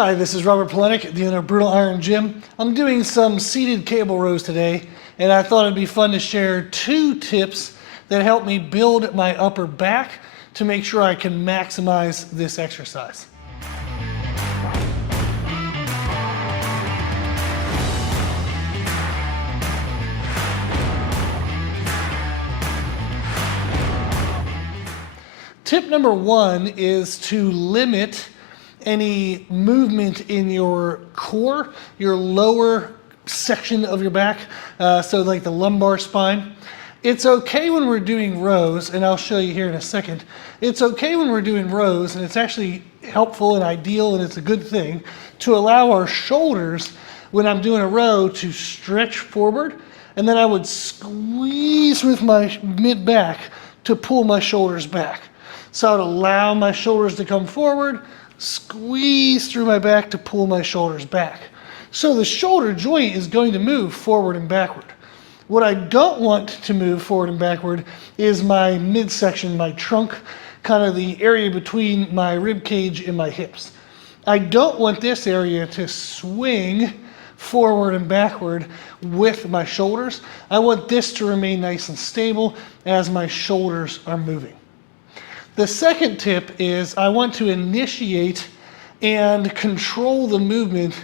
Hi, this is Robert Polenic, the owner of Brutal Iron Gym. I'm doing some seated cable rows today, and I thought it'd be fun to share 2 tips that help me build my upper back to make sure I can maximize this exercise. Tip number 1 is to limit any movement in your core, your lower section of your back, so like the lumbar spine. It's okay when we're doing rows, and I'll show you here in a second. It's okay when we're doing rows, and it's actually helpful and ideal, and it's a good thing to allow our shoulders, when I'm doing a row, to stretch forward, and then I would squeeze with my mid back to pull my shoulders back. So I would allow my shoulders to come forward, squeeze through my back to pull my shoulders back. So the shoulder joint is going to move forward and backward. What I don't want to move forward and backward is my midsection, my trunk, kind of the area between my rib cage and my hips. I don't want this area to swing forward and backward with my shoulders. I want this to remain nice and stable as my shoulders are moving. The second tip is I want to initiate and control the movement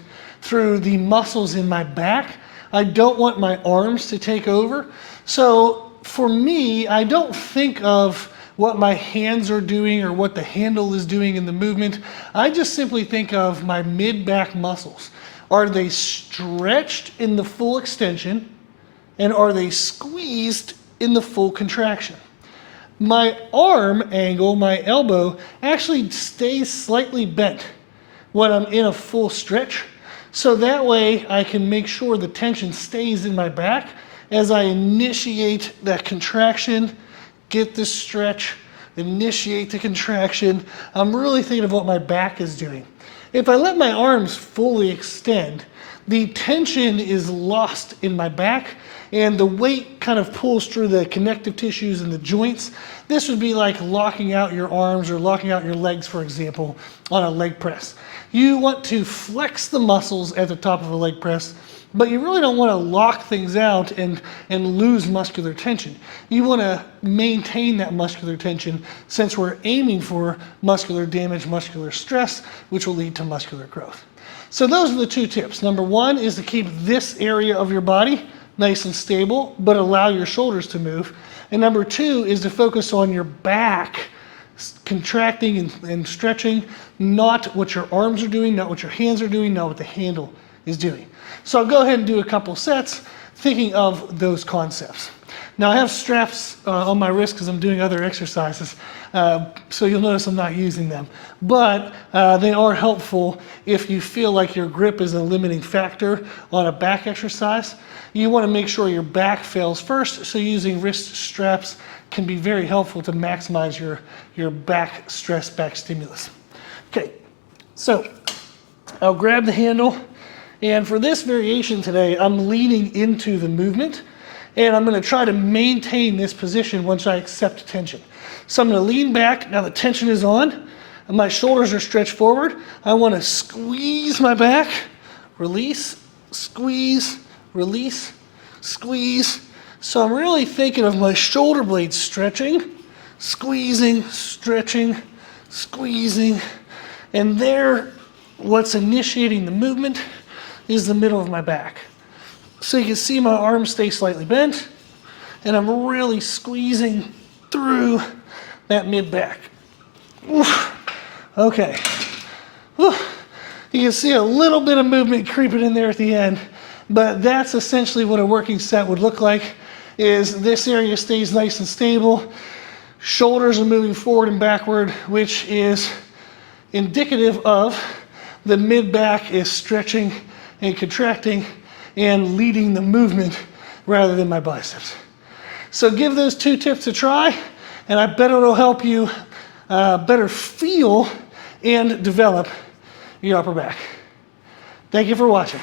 through the muscles in my back. I don't want my arms to take over. So for me, I don't think of what my hands are doing or what the handle is doing in the movement. I just simply think of my mid-back muscles. Are they stretched in the full extension, and are they squeezed in the full contraction? My arm angle, my elbow, actually stays slightly bent when I'm in a full stretch. So that way I can make sure the tension stays in my back as I initiate that contraction, get this stretch, initiate the contraction. I'm really thinking of what my back is doing. If I let my arms fully extend, the tension is lost in my back and the weight kind of pulls through the connective tissues and the joints. This would be like locking out your arms or locking out your legs, for example, on a leg press. You want to flex the muscles at the top of a leg press, but you really don't want to lock things out and lose muscular tension. You want to maintain that muscular tension since we're aiming for muscular damage, muscular stress, which will lead to muscular growth. So those are the 2 tips. Number 1 is to keep this area of your body nice and stable, but allow your shoulders to move. And number 2 is to focus on your back contracting and stretching, not what your arms are doing, not what your hands are doing, not what the handle is doing. So I'll go ahead and do a couple sets thinking of those concepts. Now I have straps on my wrist because I'm doing other exercises, so you'll notice I'm not using them. But they are helpful if you feel like your grip is a limiting factor on a back exercise. You want to make sure your back fails first, so using wrist straps can be very helpful to maximize your back stress, back stimulus. Okay, so I'll grab the handle, and for this variation today, I'm leaning into the movement, and I'm going to try to maintain this position once I accept tension. So I'm going to lean back. Now the tension is on, and my shoulders are stretched forward. I want to squeeze my back, release, squeeze, release, squeeze. So I'm really thinking of my shoulder blades stretching, squeezing, stretching, squeezing, and there, what's initiating the movement is the middle of my back. So you can see my arms stay slightly bent, and I'm really squeezing through that mid-back. Okay. You can see a little bit of movement creeping in there at the end, but that's essentially what a working set would look like, is this area stays nice and stable, shoulders are moving forward and backward, which is indicative of the mid-back is stretching and contracting and leading the movement rather than my biceps. So give those 2 tips a try, and I bet it'll help you better feel and develop your upper back. Thank you for watching.